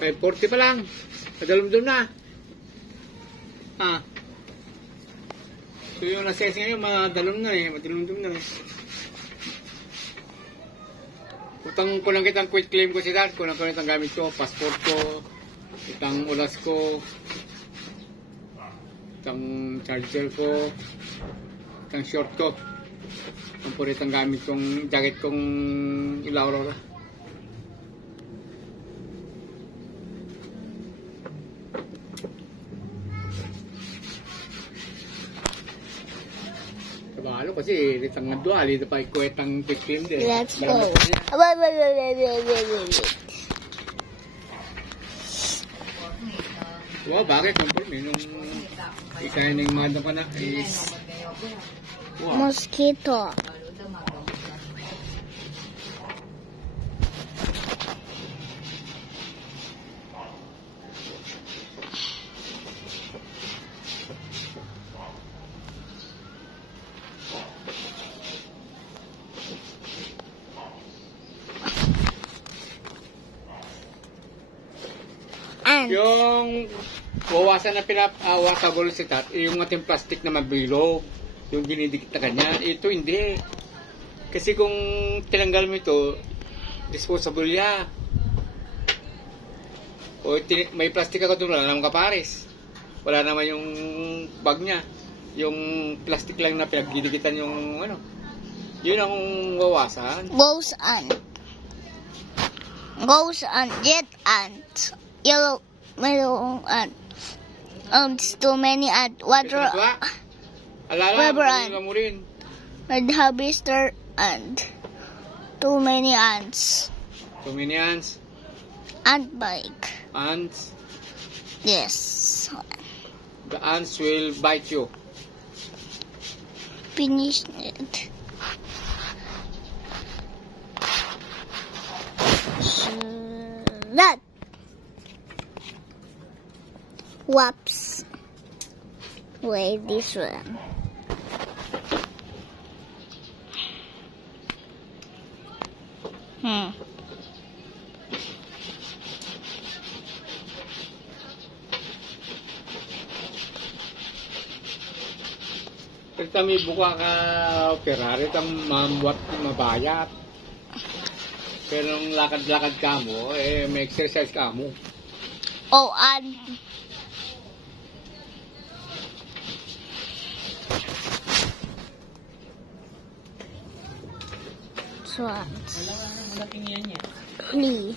5:40 pa lang. Madalum-dum na. So yung nasa ngayon, madalum na eh. Madalum-dum na eh. Utang ko lang kitang quit claim ko si Dad. Kulang ko itang gamit ko. Passport ko. Itang ulas ko. Itang charger ko. Itang short ko. Ang puro itang gamit kong jacket kong ilaw-law na. Kabalo kasi itang ngadwa. Dito pa ikuwetang quick claim din. Let's go. Wow, bakit? Conforme nung ikaya ng mga pa na is Mosquito. yung wawasan na pinapawasabol si Tat, yung ating plastic na mabilog, yung dinidikit na kanya, ito hindi. Kasi kung tinanggal mo ito, disposable ya. O may plastic ako doon, wala namang kapares. Wala naman yung bag niya. Yung plastic lang na pinagdidikitan yung ano. Yun ang wawasan. Ghost ant. Ghost ant. Jet ant. Yellow ant. It's too many ant. Water. Rubber ant. Red harvester ant. Too many ants. Too many ants. Ant bike. Ants. Yes. The ants will bite you. Finish it. That. Whoops. Wait, this one. Kita may buka ka Ferrari, tam mamwat mabayat. Pero nung lakad-lakad ka mo, may exercise ka mo. Oh, and swans. Lee.